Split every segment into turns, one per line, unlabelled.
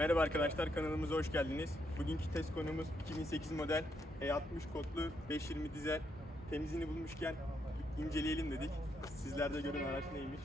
Merhaba arkadaşlar kanalımıza hoş geldiniz. Bugünkü test konumuz 2008 model E60 kodlu 520 dizel. Temizliğini bulmuşken inceleyelim dedik. Sizler de görün araç neymiş.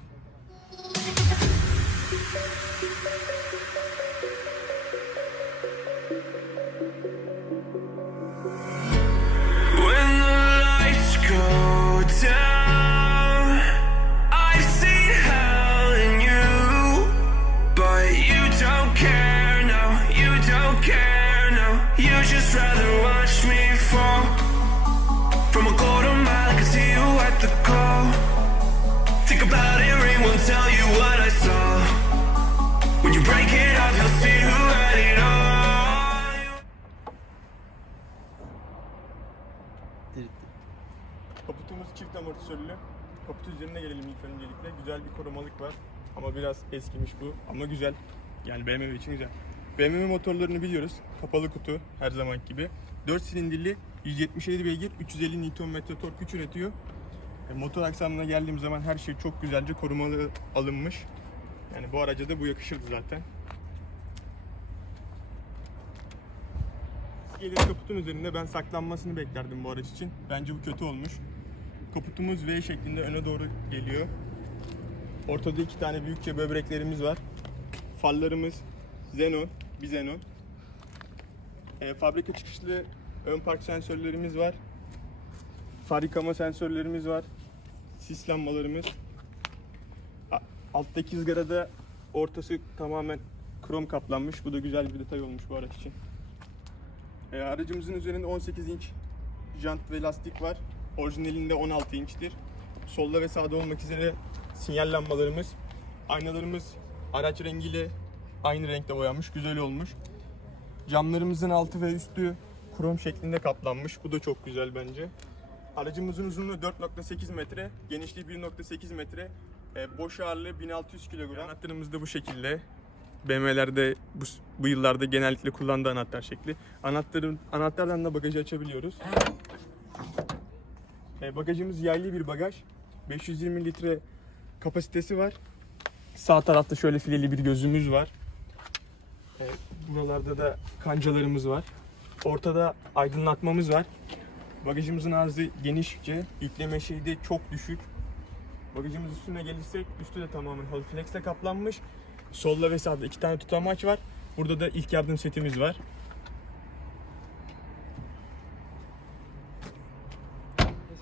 Çift amortisörlü. Kaput üzerine gelelim ilk öncelikle. Güzel bir korumalık var. Ama biraz eskimiş bu. Ama güzel. Yani BMW için güzel. BMW motorlarını biliyoruz. Kapalı kutu her zaman gibi. 4 silindirli 177 beygir 350 Nm tork güç üretiyor. E, motor aksamına geldiğim zaman her şey çok güzelce korumalı alınmış. Yani bu araca da bu yakışırdı zaten. Gelir kaputun üzerinde ben saklanmasını beklerdim bu araç için. Bence bu kötü olmuş. Kaputumuz V şeklinde öne doğru geliyor. Ortada iki tane büyükçe böbreklerimiz var. Farlarımız Xenon, bir Xenon. E, fabrika çıkışlı ön park sensörlerimiz var. Far yıkama sensörlerimiz var. Sis lambalarımız. Alttaki ızgarada ortası tamamen krom kaplanmış. Bu da güzel bir detay olmuş bu araç için. E, aracımızın üzerinde 18 inç jant ve lastik var. Orijinalinde 16 inçtir. Solda ve sağda olmak üzere sinyal lambalarımız, aynalarımız araç rengiyle aynı renkte boyanmış, güzel olmuş. Camlarımızın altı ve üstü krom şeklinde kaplanmış. Bu da çok güzel bence. Aracımızın uzunluğu 4.8 metre, genişliği 1.8 metre. E, boş ağırlığı 1600 kilogram. Anahtarımız da bu şekilde. BMW'lerde bu, bu yıllarda genellikle kullandığı anahtar şekli. Anahtarın anahtardan da bagajı açabiliyoruz. E, bagajımız yaylı bir bagaj. 520 litre kapasitesi var. Sağ tarafta şöyle fileli bir gözümüz var. E, buralarda da kancalarımız var. Ortada aydınlatmamız var. Bagajımızın ağzı genişçe, yükleme şeyi de çok düşük. Bagajımız üstüne gelirsek üstü de tamamen halı flexle kaplanmış. Solda ve sağda iki tane tutamaç var. Burada da ilk yardım setimiz var.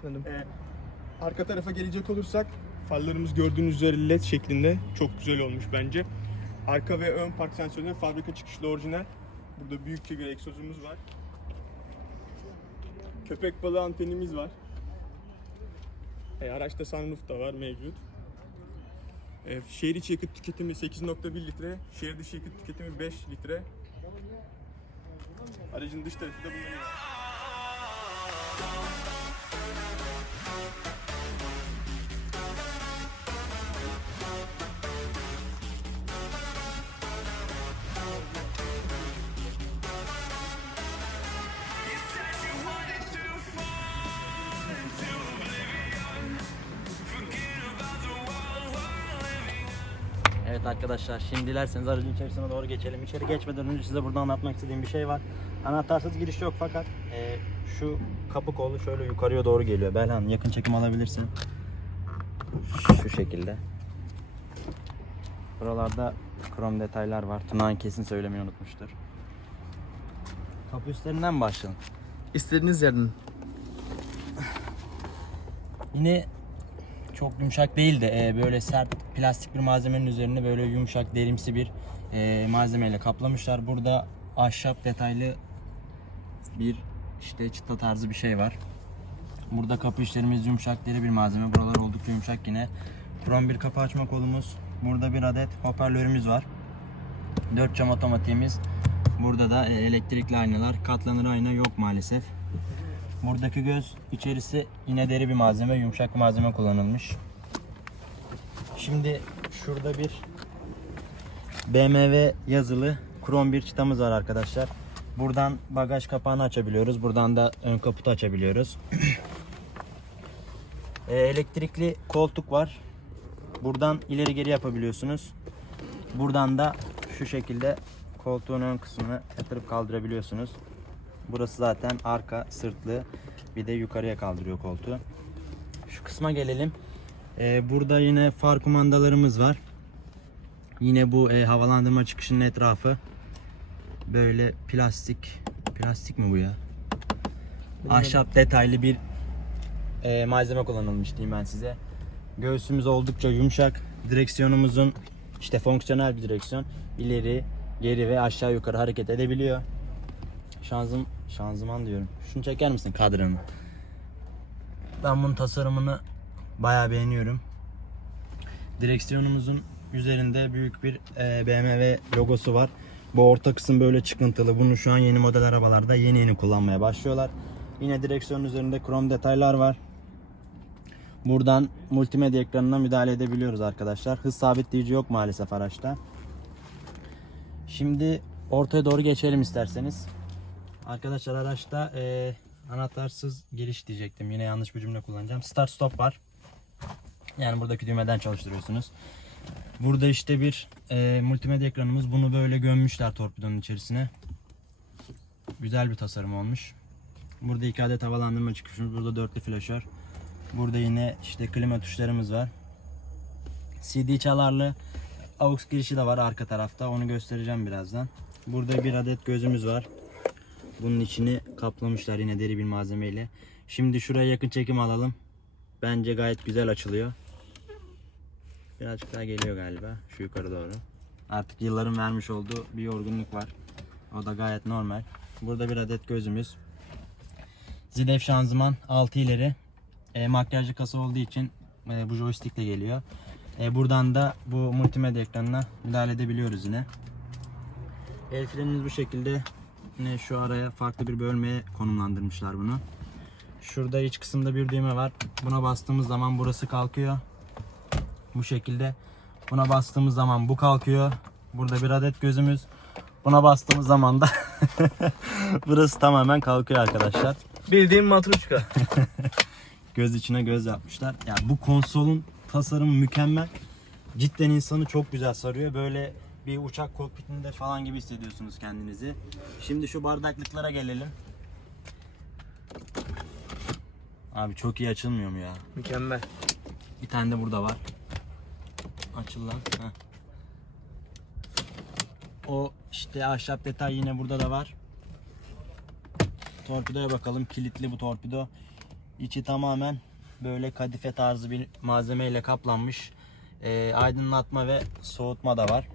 Ee, arka tarafa gelecek olursak farlarımız gördüğünüz üzere led şeklinde çok güzel olmuş bence. Arka ve ön park sensörleri fabrika çıkışlı orijinal. Burada büyükçe bir egzozumuz var. Köpek balığı antenimiz var. E, araçta sunroof da var mevcut. E, şehir içi yakıt tüketimi 8.1 litre, şehir dışı yakıt tüketimi 5 litre. Aracın dış tarafı da bunun.
Arkadaşlar şimdi dilerseniz aracın içerisine doğru geçelim. İçeri geçmeden önce size burada anlatmak istediğim bir şey var. Anahtarsız giriş yok fakat e, şu kapı kolu şöyle yukarıya doğru geliyor. Belhan yakın çekim alabilirsin. Şu şekilde. Buralarda krom detaylar var. Tunağan kesin söylemeyi unutmuştur. Kapı üstlerinden başlayalım.
İstediğiniz yerden.
Yine çok yumuşak değil de e, böyle sert plastik bir malzemenin üzerine böyle yumuşak derimsi bir e, malzemeyle kaplamışlar. Burada ahşap detaylı bir işte çıta tarzı bir şey var. Burada kapı işlerimiz yumuşak deri bir malzeme. Buralar oldukça yumuşak yine. Krom bir kapı açma kolumuz. Burada bir adet hoparlörümüz var. 4 cam otomatiğimiz. Burada da e, elektrikli aynalar. Katlanır ayna yok maalesef. Buradaki göz içerisi yine deri bir malzeme, yumuşak malzeme kullanılmış. Şimdi şurada bir BMW yazılı krom bir çıtamız var arkadaşlar. Buradan bagaj kapağını açabiliyoruz. Buradan da ön kaputu açabiliyoruz. E, elektrikli koltuk var. Buradan ileri geri yapabiliyorsunuz. Buradan da şu şekilde koltuğun ön kısmını yatırıp kaldırabiliyorsunuz. Burası zaten arka sırtlı. Bir de yukarıya kaldırıyor koltuğu. Şu kısma gelelim. Ee, burada yine far kumandalarımız var. Yine bu e, havalandırma çıkışının etrafı böyle plastik plastik mi bu ya? Ahşap detaylı bir e, malzeme kullanılmış diyeyim ben size. Göğsümüz oldukça yumuşak. Direksiyonumuzun işte fonksiyonel bir direksiyon. İleri, geri ve aşağı yukarı hareket edebiliyor. Şanzım, şanzıman diyorum. Şunu çeker misin kadranı? Ben bunun tasarımını bayağı beğeniyorum. Direksiyonumuzun üzerinde büyük bir e, BMW logosu var. Bu orta kısım böyle çıkıntılı. Bunu şu an yeni model arabalarda yeni yeni kullanmaya başlıyorlar. Yine direksiyonun üzerinde krom detaylar var. Buradan multimedya ekranına müdahale edebiliyoruz arkadaşlar. Hız sabitleyici yok maalesef araçta. Şimdi ortaya doğru geçelim isterseniz. Arkadaşlar araçta eee, anahtarsız giriş diyecektim. Yine yanlış bir cümle kullanacağım. Start stop var. Yani buradaki düğmeden çalıştırıyorsunuz. Burada işte bir eee, multimedya ekranımız. Bunu böyle gömmüşler torpidonun içerisine. Güzel bir tasarım olmuş. Burada iki adet havalandırma çıkışımız. Burada dörtlü flaşör. Burada yine işte klima tuşlarımız var. CD çalarlı AUX girişi de var arka tarafta. Onu göstereceğim birazdan. Burada bir adet gözümüz var. Bunun içini kaplamışlar yine deri bir malzemeyle. Şimdi şuraya yakın çekim alalım. Bence gayet güzel açılıyor. Birazcık daha geliyor galiba şu yukarı doğru. Artık yılların vermiş olduğu bir yorgunluk var. O da gayet normal. Burada bir adet gözümüz. Zidef şanzıman 6 ileri. E, makyajlı kasa olduğu için e, bu joystickle geliyor. E, buradan da bu multimedya ekranına müdahale edebiliyoruz yine. El frenimiz bu şekilde. Yine şu araya farklı bir bölmeye konumlandırmışlar bunu. Şurada iç kısımda bir düğme var. Buna bastığımız zaman burası kalkıyor. Bu şekilde. Buna bastığımız zaman bu kalkıyor. Burada bir adet gözümüz. Buna bastığımız zaman da burası tamamen kalkıyor arkadaşlar.
Bildiğim matruşka.
Göz içine göz yapmışlar. Ya bu konsolun tasarımı mükemmel. Cidden insanı çok güzel sarıyor. Böyle bir uçak kokpitinde falan gibi hissediyorsunuz kendinizi. Şimdi şu bardaklıklara gelelim. Abi çok iyi açılmıyor mu ya?
Mükemmel.
Bir tane de burada var. Açıl lan. Heh. O işte ahşap detay yine burada da var. Torpidoya bakalım. Kilitli bu torpido. İçi tamamen böyle kadife tarzı bir malzemeyle kaplanmış. Ee, aydınlatma ve soğutma da var.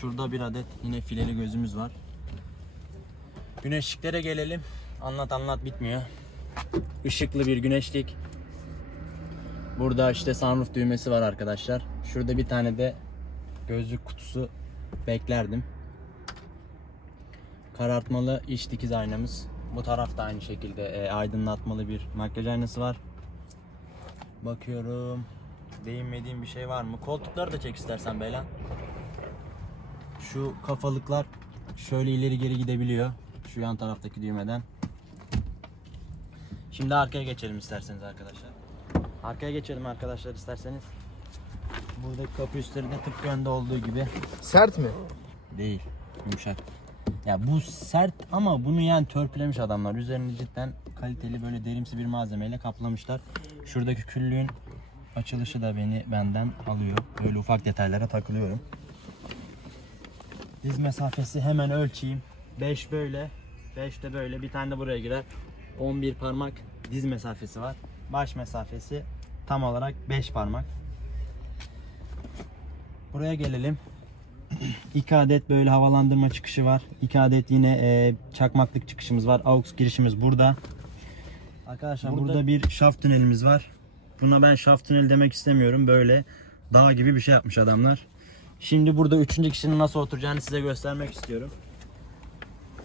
Şurada bir adet yine fileli gözümüz var. Güneşliklere gelelim. Anlat anlat bitmiyor. Işıklı bir güneşlik. Burada işte sunroof düğmesi var arkadaşlar. Şurada bir tane de gözlük kutusu beklerdim. Karartmalı iç dikiz aynamız. Bu tarafta aynı şekilde e, aydınlatmalı bir makyaj aynası var. Bakıyorum. Değinmediğim bir şey var mı? Koltukları da çek istersen Beylan. Şu kafalıklar şöyle ileri geri gidebiliyor. Şu yan taraftaki düğmeden. Şimdi arkaya geçelim isterseniz arkadaşlar. Arkaya geçelim arkadaşlar isterseniz. Buradaki kapı üstlerinde tıpkı önde olduğu gibi
Sert mi?
değil. Yumuşak. Ya bu sert ama bunu yani törpülemiş adamlar. Üzerini cidden kaliteli böyle derimsi bir malzemeyle kaplamışlar. Şuradaki küllüğün açılışı da beni benden alıyor. Böyle ufak detaylara takılıyorum. Diz mesafesi hemen ölçeyim. 5 böyle, 5 de böyle. Bir tane de buraya girer. 11 parmak diz mesafesi var. Baş mesafesi tam olarak 5 parmak. Buraya gelelim. 2 adet böyle havalandırma çıkışı var. 2 adet yine e, çakmaklık çıkışımız var. AUX girişimiz burada. Arkadaşlar burada, bir şaft tünelimiz var. Buna ben şaft tüneli demek istemiyorum. Böyle dağ gibi bir şey yapmış adamlar. Şimdi burada üçüncü kişinin nasıl oturacağını size göstermek istiyorum.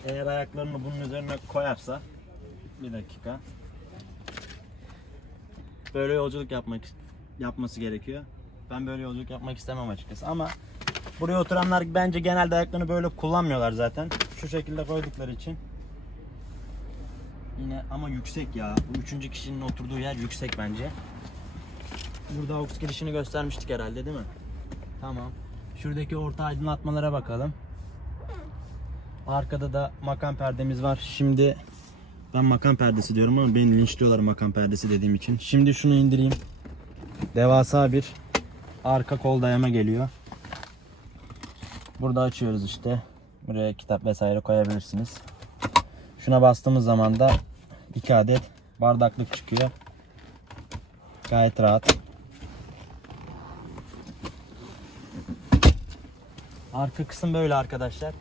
Eğer ayaklarını bunun üzerine koyarsa bir dakika. Böyle yolculuk yapmak yapması gerekiyor. Ben böyle yolculuk yapmak istemem açıkçası ama buraya oturanlar bence genelde ayaklarını böyle kullanmıyorlar zaten. Şu şekilde koydukları için. Yine ama yüksek ya. Bu üçüncü kişinin oturduğu yer yüksek bence. Burada AUX girişini göstermiştik herhalde değil mi? Tamam. Şuradaki orta aydınlatmalara bakalım. Arkada da makam perdemiz var. Şimdi ben makam perdesi diyorum ama beni linçliyorlar makam perdesi dediğim için. Şimdi şunu indireyim. Devasa bir arka kol dayama geliyor. Burada açıyoruz işte. Buraya kitap vesaire koyabilirsiniz. Şuna bastığımız zaman da iki adet bardaklık çıkıyor. Gayet rahat. Arka kısım böyle arkadaşlar.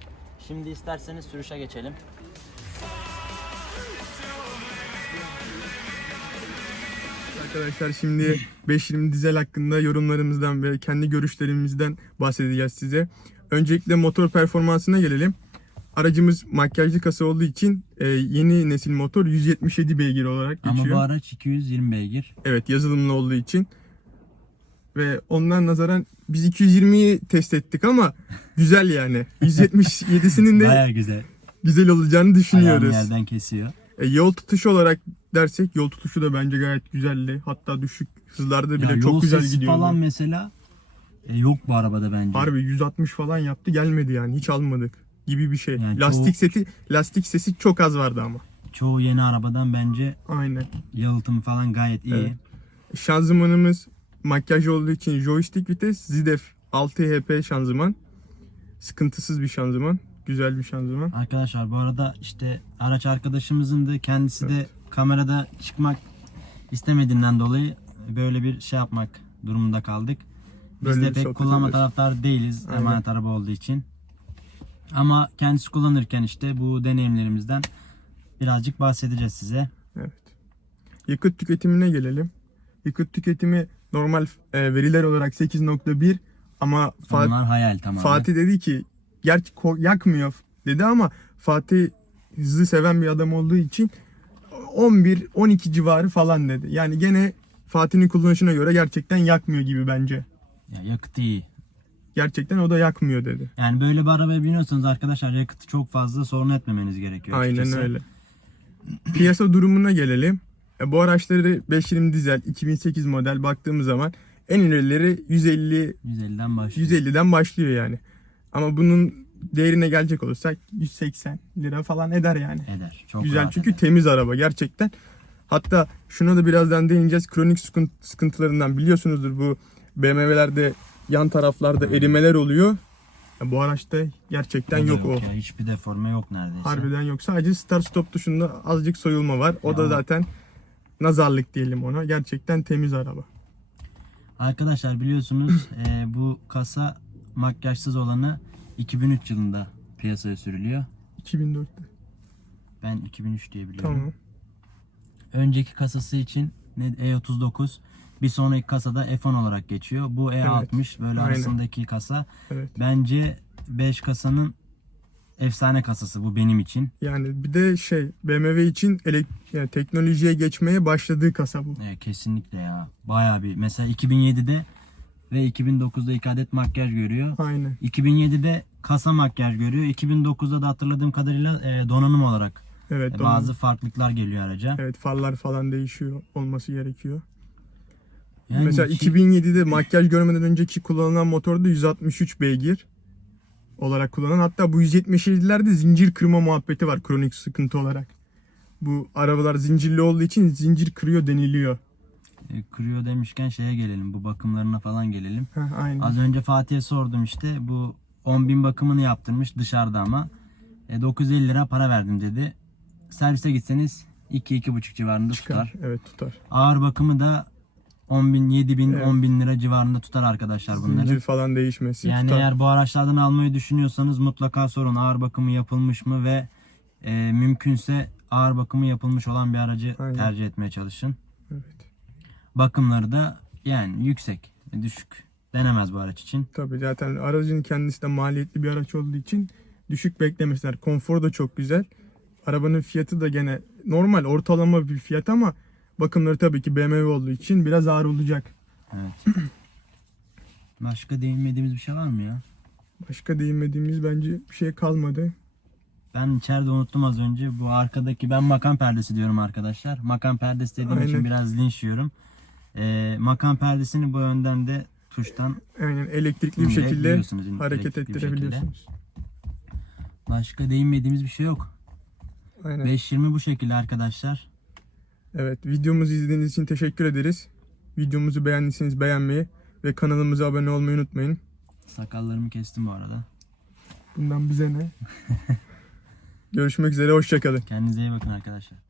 Şimdi isterseniz sürüşe geçelim.
Arkadaşlar şimdi 520 dizel hakkında yorumlarımızdan ve kendi görüşlerimizden bahsedeceğiz size. Öncelikle motor performansına gelelim. Aracımız makyajlı kasa olduğu için e, yeni nesil motor 177 beygir olarak geçiyor.
Ama bu araç 220 beygir.
Evet yazılımlı olduğu için. Ve ondan nazaran biz 220'yi test ettik ama güzel yani. 177'sinin de
Baya güzel.
güzel olacağını
Ayağını
düşünüyoruz.
yerden kesiyor.
E, yol tutuşu olarak dersek yol tutuşu da bence gayet güzeldi. Hatta düşük hızlarda bile
Ya
çok güzel
sesi
gidiyordu.
falan mesela e, yok bu arabada bence.
Harbi 160 falan yaptı gelmedi yani hiç almadık gibi bir şey.
Yani
lastik seti lastik sesi çok az vardı ama.
Çoğu yeni arabadan bence
Aynen.
yalıtım falan gayet iyi.
Evet. Şanzımanımız makyaj olduğu için joystick vites ZDF 6 HP şanzıman. Sıkıntısız bir şanzıman. Güzel bir şanzıman.
Arkadaşlar bu arada işte araç arkadaşımızın da kendisi de kamerada çıkmak istemediğinden dolayı böyle bir şey yapmak durumunda kaldık. Biz
Böyle
de pek kullanma taraftarı değiliz
Aynen.
emanet araba olduğu için. Ama kendisi kullanırken işte bu deneyimlerimizden birazcık bahsedeceğiz size.
Evet. Yakıt tüketimine gelelim. Yakıt tüketimi normal e, veriler olarak 8.1 ama Fa-
Onlar hayal tamamen.
Fatih dedi ki gerçi ko- yakmıyor dedi ama Fatih hızlı seven bir adam olduğu için 11-12 civarı falan dedi. Yani gene Fatih'in kullanışına göre gerçekten yakmıyor gibi bence.
Ya, yakıtı iyi.
Gerçekten o da yakmıyor dedi.
Yani böyle bir arabaya biniyorsanız arkadaşlar yakıtı çok fazla sorun etmemeniz gerekiyor.
Aynen
açıkçası.
öyle. Piyasa durumuna gelelim. E, bu araçları 520 dizel 2008 model baktığımız zaman en ilerileri 150
150'den başlıyor.
150'den başlıyor yani. Ama bunun değerine gelecek olursak 180 lira falan eder yani.
Eder. Çok
Güzel çünkü
eder.
temiz araba gerçekten. Hatta şuna da birazdan değineceğiz. Kronik sıkın- sıkıntılarından biliyorsunuzdur bu BMW'lerde yan taraflarda erimeler oluyor. Ya bu araçta gerçekten
da
yok, o.
Ya. Hiçbir deforme yok neredeyse.
Harbiden yok. Sadece start stop tuşunda azıcık soyulma var. O
Ya
da zaten nazarlık diyelim ona. Gerçekten temiz araba.
Arkadaşlar biliyorsunuz e, bu kasa makyajsız olanı 2003 yılında piyasaya sürülüyor.
2004'te.
Ben 2003 diye biliyorum.
Tamam.
Önceki kasası için ne- E39 bir sonraki kasada F10 olarak geçiyor. Bu E60 böyle
Aynen.
arasındaki kasa.
Evet.
Bence 5 kasanın efsane kasası bu benim için.
Yani bir de şey BMW için elek yani teknolojiye geçmeye başladığı kasa bu.
E, kesinlikle ya. Bayağı bir. Mesela 2007'de ve 2009'da iki adet makyaj görüyor.
Aynen.
2007'de kasa makyaj görüyor. 2009'da da hatırladığım kadarıyla e, donanım olarak
Evet.
e,
doğru.
bazı farklılıklar geliyor araca.
Evet farlar falan değişiyor olması gerekiyor.
Yani
Mesela
ki-
2007'de makyaj görmeden önceki kullanılan motorda 163 beygir olarak kullanılan. Hatta bu 177'lerde zincir kırma muhabbeti var kronik sıkıntı olarak. Bu arabalar zincirli olduğu için zincir kırıyor deniliyor.
e, kırıyor demişken şeye gelelim. Bu bakımlarına falan gelelim.
Heh, aynen.
Az önce Fatih'e sordum işte. Bu 10.000 bakımını yaptırmış dışarıda ama. E, 950 lira para verdim dedi. Servise gitseniz 2-2,5 civarında
Çıkar.
tutar.
Evet tutar.
Ağır bakımı da 10 bin, 7 bin,
Evet.
10 bin lira civarında tutar arkadaşlar bunları.
Zincir falan değişmesi
Yani
tutar.
eğer bu araçlardan almayı düşünüyorsanız mutlaka sorun ağır bakımı yapılmış mı ve e, mümkünse ağır bakımı yapılmış olan bir aracı
Aynen.
tercih etmeye çalışın.
Evet.
Bakımları da yani yüksek, düşük denemez bu araç için.
Tabii zaten aracın kendisi de maliyetli bir araç olduğu için düşük beklemesinler. Konfor da çok güzel. Arabanın fiyatı da gene normal ortalama bir fiyat ama bakımları tabii ki BMW olduğu için biraz ağır olacak.
Evet. Başka değinmediğimiz bir şey var mı ya?
Başka değinmediğimiz bence bir şey kalmadı.
Ben içeride unuttum az önce. Bu arkadaki ben makam perdesi diyorum arkadaşlar. Makam perdesi dediğim için
Aynen.
biraz linç yiyorum. E, makam perdesini bu yönden de tuştan
Aynen elektrikli bir şekilde hareket ettirebiliyorsunuz.
Başka değinmediğimiz bir şey yok.
Aynen.
5.20 bu şekilde arkadaşlar.
Evet, videomuzu izlediğiniz için teşekkür ederiz. Videomuzu beğendiyseniz beğenmeyi ve kanalımıza abone olmayı unutmayın.
Sakallarımı kestim bu arada.
Bundan bize ne? Görüşmek üzere, hoşçakalın.
Kendinize iyi bakın arkadaşlar.